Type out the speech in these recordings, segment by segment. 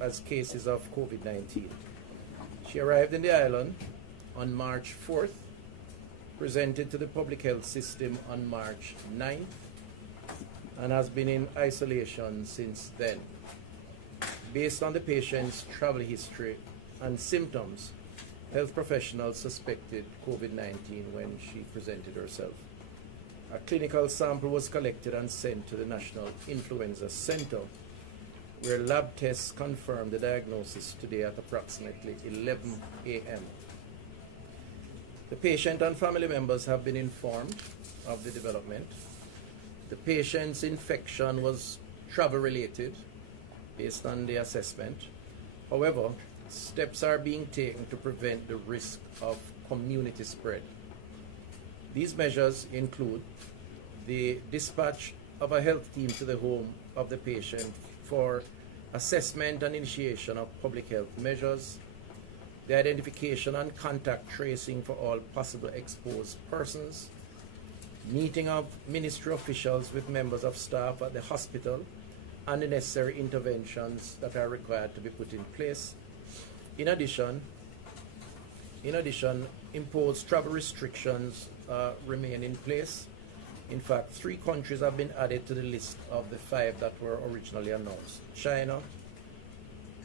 as cases of COVID-19. She arrived in the island on March 4th, presented to the public health system on March 9th, and has been in isolation since then. Based on the patient's travel history and symptoms, health professionals suspected COVID-19 when she presented herself. A clinical sample was collected and sent to the National Influenza Center, where lab tests confirmed the diagnosis today at approximately 11 a.m. The patient and family members have been informed of the development. The patient's infection was travel-related based on the assessment. However, steps are being taken to prevent the risk of community spread. These measures include the dispatch of a health team to the home of the patient for assessment and initiation of public health measures, the identification and contact tracing for all possible exposed persons, meeting of ministry officials with members of staff at the hospital, and the necessary interventions that are required to be put in place. In addition, imposed travel restrictions remain in place. In fact, 3 countries have been added to the list of the 5 that were originally announced. China,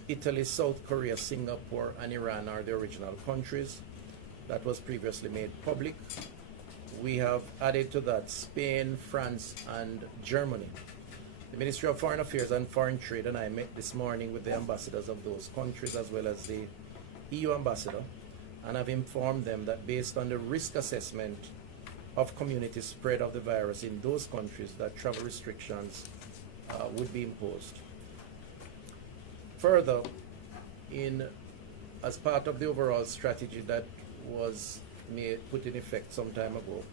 Italy, South Korea, Singapore, and Iran are the original countries. That was previously made public. We have added to that Spain, France, and Germany. The Ministry of Foreign Affairs and Foreign Trade and I met this morning with the ambassadors of those countries as well as the EU ambassador, and have informed them that based on the risk assessment of community spread of the virus in those countries, that travel restrictions would be imposed. Further, as part of the overall strategy that was put in effect some time ago,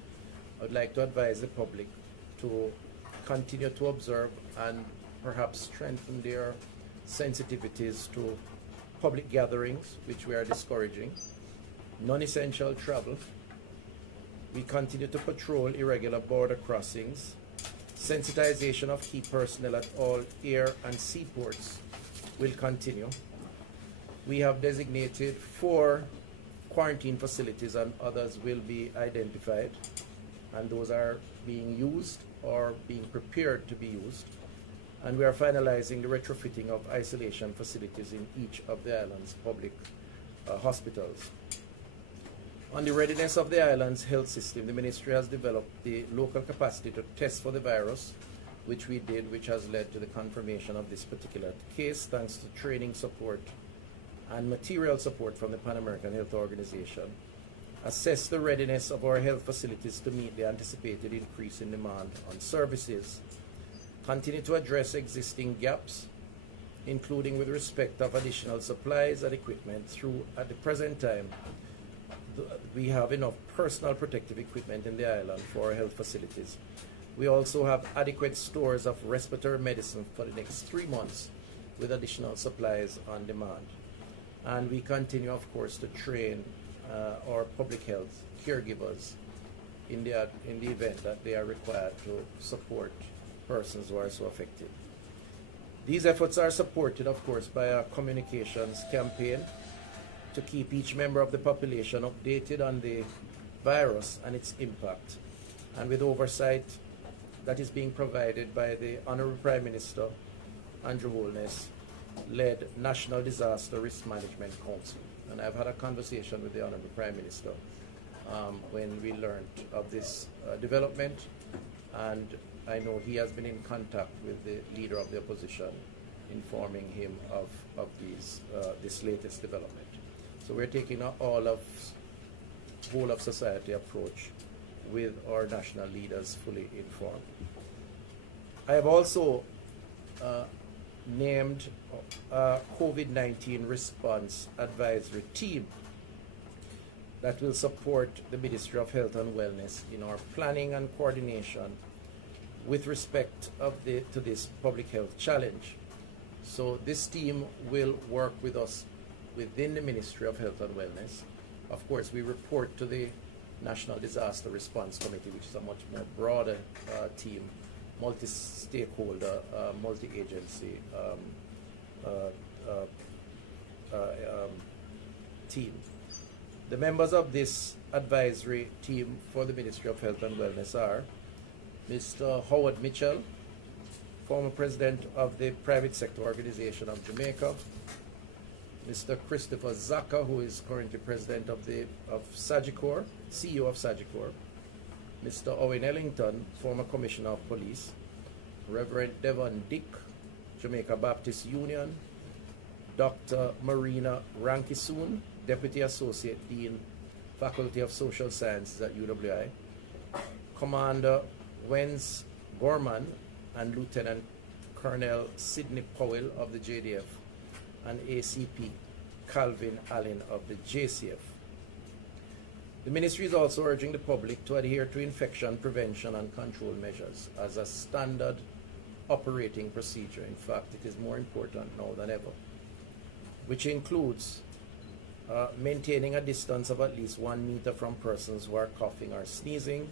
I would like to advise the public to continue to observe and perhaps strengthen their sensitivities to public gatherings, which we are discouraging, non-essential travel. We continue to patrol irregular border crossings, sensitization of key personnel at all air and seaports will continue. We have designated 4 quarantine facilities and others will be identified, and those are being used or being prepared to be used. And we are finalizing the retrofitting of isolation facilities in each of the island's public hospitals. On the readiness of the island's health system, the ministry has developed the local capacity to test for the virus, which we did, which has led to the confirmation of this particular case, thanks to training support and material support from the Pan American Health Organization. Assess the readiness of our health facilities to meet the anticipated increase in demand on services. Continue to address existing gaps, including with respect of additional supplies and equipment through, at the present time, we have enough personal protective equipment in the island for our health facilities. We also have adequate stores of respiratory medicine for the next 3 months with additional supplies on demand. And we continue, of course, to train our public health caregivers in the event that they are required to support persons who are so affected. These efforts are supported, of course, by a communications campaign to keep each member of the population updated on the virus and its impact, and with oversight that is being provided by the Honorable Prime Minister Andrew Holness-led National Disaster Risk Management Council. And I've had a conversation with the Honorable Prime Minister when we learned of this development, and I know he has been in contact with the leader of the opposition, informing him of this latest development. So we're taking a whole of society approach with our national leaders fully informed. I have also named a COVID-19 response advisory team that will support the Ministry of Health and Wellness in our planning and coordination with respect to this public health challenge. So this team will work with us within the Ministry of Health and Wellness. Of course, we report to the National Disaster Response Committee, which is a much more broader team, multi-stakeholder, multi-agency team. The members of this advisory team for the Ministry of Health and Wellness are Mr. Howard Mitchell, former president of the private sector organization of Jamaica, Mr. Christopher Zaka, who is currently president of Sagicor, CEO of Sagicor, Mr. Owen Ellington, former commissioner of police, Reverend Devon Dick, Jamaica Baptist Union, Dr. Marina Rankisoon, Deputy Associate Dean, Faculty of Social Sciences at UWI, Commander Wens Gorman, and Lieutenant Colonel Sidney Powell of the JDF, and ACP Calvin Allen of the JCF. The Ministry is also urging the public to adhere to infection prevention and control measures as a standard operating procedure. In fact, it is more important now than ever, which includes maintaining a distance of at least 1 meter from persons who are coughing or sneezing,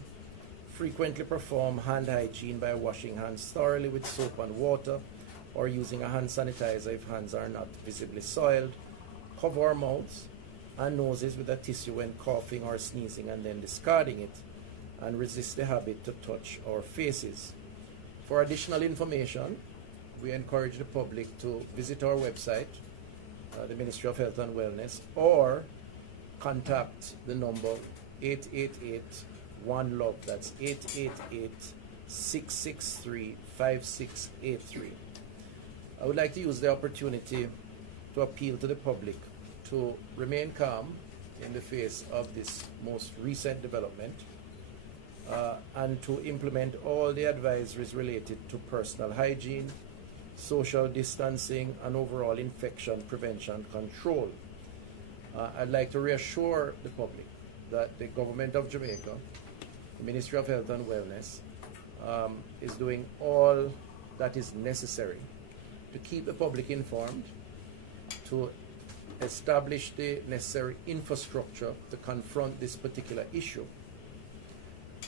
frequently perform hand hygiene by washing hands thoroughly with soap and water or using a hand sanitizer if hands are not visibly soiled, cover our mouths and noses with a tissue when coughing or sneezing and then discarding it, and resist the habit to touch our faces. For additional information, we encourage the public to visit our website, the Ministry of Health and Wellness, or contact the number 888-1-LOVE. That's 888-663-5683. I would like to use the opportunity to appeal to the public to remain calm in the face of this most recent development, and to implement all the advisories related to personal hygiene, social distancing, and overall infection prevention control. I'd like to reassure the public that the government of Jamaica, the Ministry of Health and Wellness, is doing all that is necessary to keep the public informed, to establish the necessary infrastructure to confront this particular issue.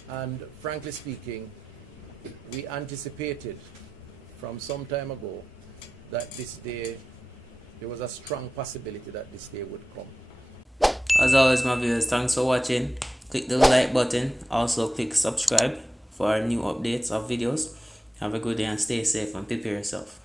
And frankly speaking, we anticipated from some time ago that this day, there was a strong possibility that this day would come. As always, my viewers, thanks for watching. Click the like button, also click subscribe for our new updates of videos. Have a good day and stay safe and prepare yourself.